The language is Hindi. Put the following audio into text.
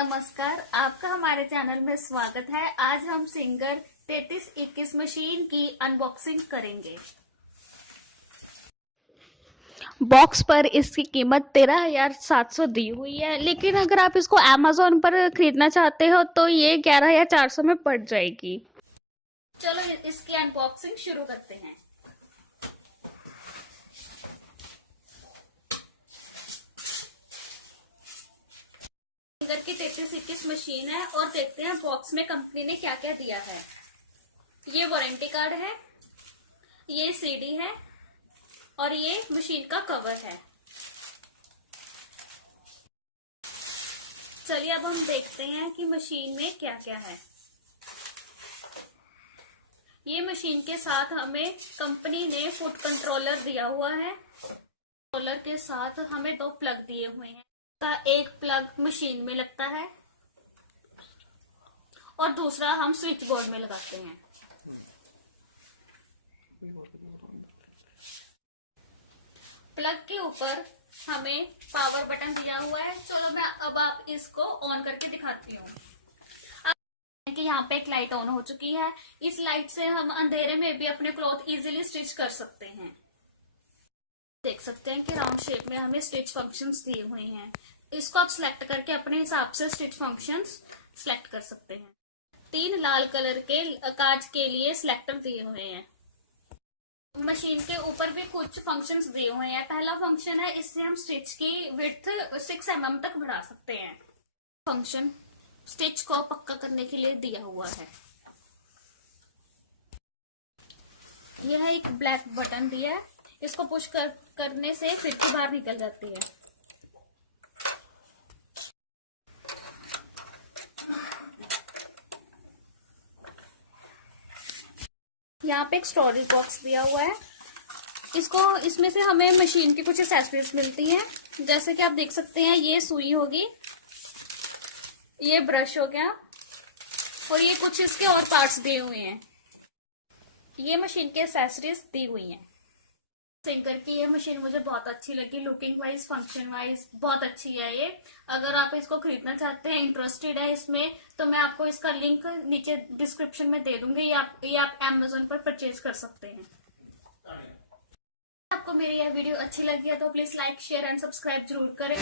नमस्कार, आपका हमारे चैनल में स्वागत है। आज हम सिंगर 3321 मशीन की अनबॉक्सिंग करेंगे। बॉक्स पर इसकी कीमत 13,700 दी हुई है, लेकिन अगर आप इसको Amazon पर खरीदना चाहते हो तो ये 11,400 में पड़ जाएगी। चलो इसकी अनबॉक्सिंग शुरू करते हैं। सिंगर की 3321 मशीन है और देखते हैं बॉक्स में कंपनी ने क्या क्या दिया है। ये वारंटी कार्ड है, ये सीडी है और ये मशीन का कवर है। चलिए अब हम देखते हैं कि मशीन में क्या क्या है। ये मशीन के साथ हमें कंपनी ने फुट कंट्रोलर दिया हुआ है। कंट्रोलर के साथ हमें 2 प्लग दिए हुए हैं। का एक प्लग मशीन में लगता है और दूसरा हम स्विच बोर्ड में लगाते हैं। प्लग के ऊपर हमें पावर बटन दिया हुआ है। चलो मैं अब आप इसको ऑन करके दिखाती हूँ। कि यहाँ पे एक लाइट ऑन हो चुकी है। इस लाइट से हम अंधेरे में भी अपने क्लॉथ इजीली स्टिच कर सकते हैं। देख सकते हैं कि राउंड शेप में हमें स्टिच फंक्शंस दिए हुए हैं। इसको आप सिलेक्ट करके अपने हिसाब से स्टिच फंक्शंस सिलेक्ट कर सकते हैं। 3 लाल कलर के काज के लिए सिलेक्टर दिए हुए हैं। मशीन के ऊपर भी कुछ फंक्शंस दिए हुए हैं। पहला फंक्शन है, इससे हम स्टिच की विड्थ 6 mm तक बढ़ा सकते हैं। फंक्शन स्टिच को पक्का करने के लिए दिया हुआ है। यह एक ब्लैक बटन दिया है। इसको पुश करने से फिरकी बाहर निकल जाती है। यहाँ पे एक स्टोरेज बॉक्स दिया हुआ है। इसमें से हमें मशीन की कुछ एक्सेसरीज मिलती हैं। जैसे कि आप देख सकते हैं, ये सुई होगी, ये ब्रश हो गया और ये कुछ इसके और पार्ट्स दिए हुए हैं। ये मशीन के एक्सेसरीज दी हुई हैं। सिंगर की ये मशीन मुझे बहुत अच्छी लगी। लुकिंग वाइज, फंक्शन वाइज बहुत अच्छी है ये। अगर आप इसको खरीदना चाहते हैं, इंटरेस्टेड है इसमें, तो मैं आपको इसका लिंक नीचे डिस्क्रिप्शन में दे दूंगी। ये आप Amazon पर परचेज कर सकते हैं। आपको मेरी यह वीडियो अच्छी लगी है तो please like, share and subscribe जरूर करें।